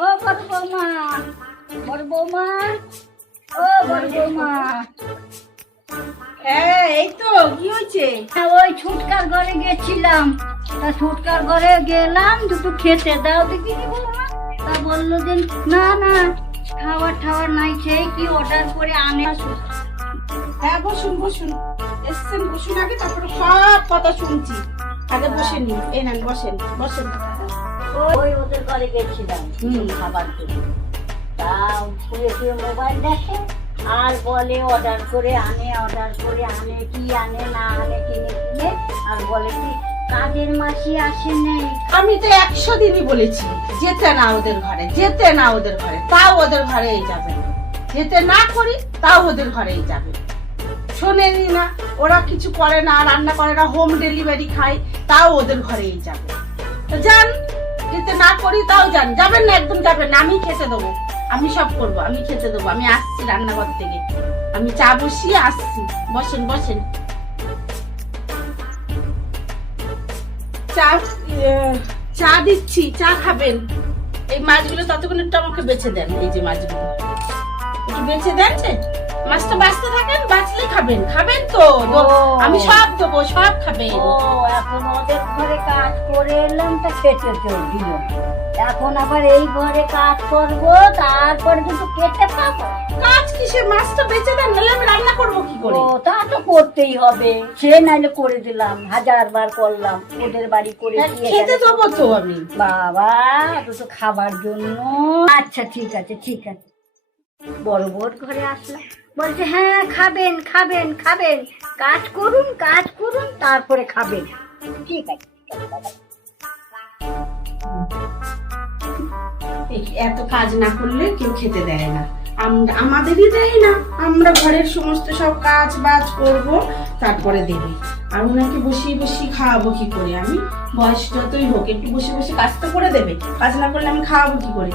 ও বড় বৌমা, বড় বৌমা, ও বড় বৌমা। হ্যাঁ, এই তো কি হয়েছে? ওই ছুটকার ঘরে গেছিলাম, তা ছুটকার ঘরে গেলাম, দুটো খেতে দাও দেখি বলো না। তা বললো যে না না, খাবার ঠাবার নাই, সেই কি অর্ডার করে আনে। হ্যাঁ, বসুন বসুন, এসছেন বসুন আগে, তারপরে সব কথা শুনছি। আগে বসে নি, এই নেন বসেন বসেন। ওই ওদের ঘরে গেছিলাম খাবার জন্য, তা শুয়ে শুয়ে মোবাইল দেখে আর বলে অর্ডার করে আনে, অর্ডার করে আনে, কি আনে না আনে, কিনে কিনে আর বলে কি কাজের মাসি আসে নেই। আমি তো 100 দিনই বলেছি যেতে না ওদের ঘরে, যেতে না ওদের ঘরে, তাও ওদের ঘরেই যাবে। যেতে না করি তাও ওদের ঘরেই যাবে। শোনেনি না, ওরা কিছু করে না, রান্না করে না, হোম ডেলিভারি খায়, তাও ওদের ঘরেই যাবে। তো যান, যেতে না করি তাও যান। যাবেন না, একদম যাবেন না, আমি খেতে দেবো, আমি সব করবো, আমি খেতে দেবো। আমি আসছি রান্নাঘর থেকে, আমি চা বসিয়ে আসছি। বসেন বসেন, চা চা দিচ্ছি, চা খাবেন। এই মাছগুলো ততক্ষণ একটু আমাকে বেছে দেন। এই যে মাছগুলো একটু বেছে দেন, মাছটা বাঁচতে থাকেন, বাঁচলেই খাবেন। খাবেন তো? আমি সব দেবো, সব খাবেন। ও এখন ওদের ঘরে কাজ করে এলাম, তা খেতে চল দিল। এখন আবার এই ঘরে কাজ করবো, তারপরে কিন্তু খেতে পাবো। কাজ কিসে? মাছটা বেছে দেন, নাহলে আমি রান্না করবো কি করে? ও তা তো করতেই হবে, সে নাইলে করে দিলাম, 1000 বার করলাম। ওদের বাড়ি করে দিয়ে খেতে গেলে- দেবো তো আমি। বাবা দুটো খাবার জন্য। আচ্ছা ঠিক আছে ঠিক আছে। বড় বড় ঘরে আসলাম, বলছে হ্যাঁ খাবেন খাবেন খাবেন, কাজ করুন কাজ করুন তারপরে খাবেন। ঠিক আছে ঠিক আছে বাবা। এত কাজ না করলে কেউ খেতে দেয় না, আমাদেরই দেয় না। আমরা ঘরের সমস্ত সব কাজ বাজ করবো, তারপরে দেবে। আর ওনাকে বসিয়ে বসিয়ে খাওয়াবো কি করে? আমি বয়স যতই হোক একটু বসে বসে কাজ তো করে দেবে, কাজ না করলে আমি খাওয়াবো কি করে?